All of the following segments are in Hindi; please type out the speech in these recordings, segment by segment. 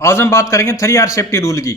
आज हम बात करेंगे 3R सेफ्टी रूल की।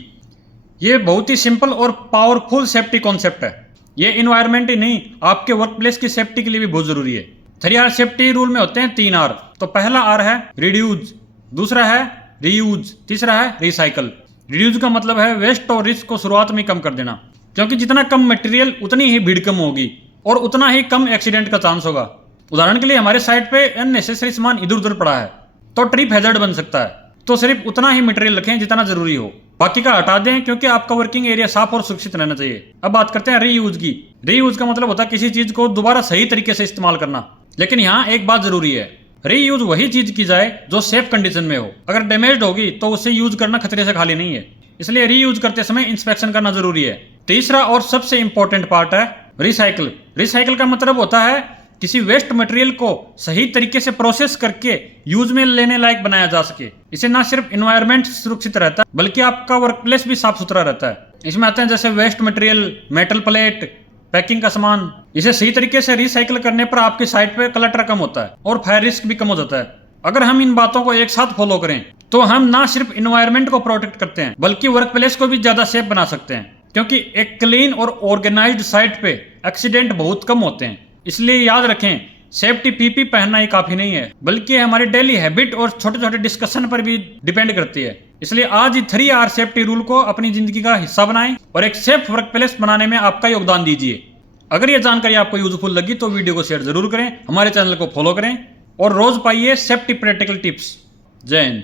ये बहुत ही सिंपल और पावरफुल सेफ्टी कॉन्सेप्ट है। ये इन्वायरमेंट ही नहीं, आपके वर्क प्लेस की सेफ्टी के लिए भी बहुत जरूरी है। 3R सेफ्टी रूल में होते हैं 3R। तो पहला R है रिड्यूस, दूसरा है रीयूज, तीसरा है रिसाइकल। रिड्यूस का मतलब है वेस्ट और रिस्क को शुरुआत में कम कर देना, क्योंकि जितना कम मटेरियल उतनी ही भीड़ कम होगी और उतना ही कम एक्सीडेंट का चांस होगा। उदाहरण के लिए हमारे साइट पे अननेसेसरी सामान इधर उधर पड़ा है तो ट्रिप हैजर्ड बन सकता है, तो सिर्फ उतना ही मटेरियल रखें जितना जरूरी हो, बाकी का हटा दें, क्योंकि आपका वर्किंग एरिया साफ और सुरक्षित रहना चाहिए। अब बात करते हैं रीयूज की। रीयूज का मतलब होता है किसी चीज को दोबारा सही तरीके से इस्तेमाल करना। लेकिन यहाँ एक बात जरूरी है, रीयूज वही चीज की जाए जो सेफ कंडीशन में हो। अगर डैमेज होगी तो उसे यूज करना खतरे से खाली नहीं है, इसलिए रीयूज करते समय इंस्पेक्शन करना जरूरी है। तीसरा और सबसे इंपॉर्टेंट पार्ट है रिसाइकल। रिसाइकल का मतलब होता है किसी वेस्ट मटेरियल को सही तरीके से प्रोसेस करके यूज में लेने लायक बनाया जा सके। इससे ना सिर्फ एनवायरनमेंट सुरक्षित रहता है बल्कि आपका वर्क प्लेस भी साफ सुथरा रहता है। इसमें आते हैं जैसे waste material, metal plate, packing का सामान। इसे सही तरीके से रिसाइकल करने पर आपकी साइट पे क्लटर कम होता है और फायर रिस्क भी कम हो जाता है। अगर हम इन बातों को एक साथ फॉलो करें तो हम ना सिर्फ एनवायरनमेंट को प्रोटेक्ट करते हैं बल्कि वर्क प्लेस को भी ज्यादा सेफ बना सकते हैं, क्योंकि एक क्लीन और ऑर्गेनाइज्ड साइट पे एक्सीडेंट बहुत कम होते हैं। इसलिए याद रखें, सेफ्टी पीपी पहनना ही काफी नहीं है, बल्कि हमारी डेली हैबिट और छोटे छोटे डिस्कशन पर भी डिपेंड करती है। इसलिए आज ही 3R सेफ्टी रूल को अपनी जिंदगी का हिस्सा बनाएं और एक सेफ वर्क प्लेस बनाने में आपका योगदान दीजिए। अगर यह जानकारी आपको यूजफुल लगी तो वीडियो को शेयर जरूर करें, हमारे चैनल को फॉलो करें और रोज पाइए सेफ्टी प्रैक्टिकल टिप्स। जय हिंद।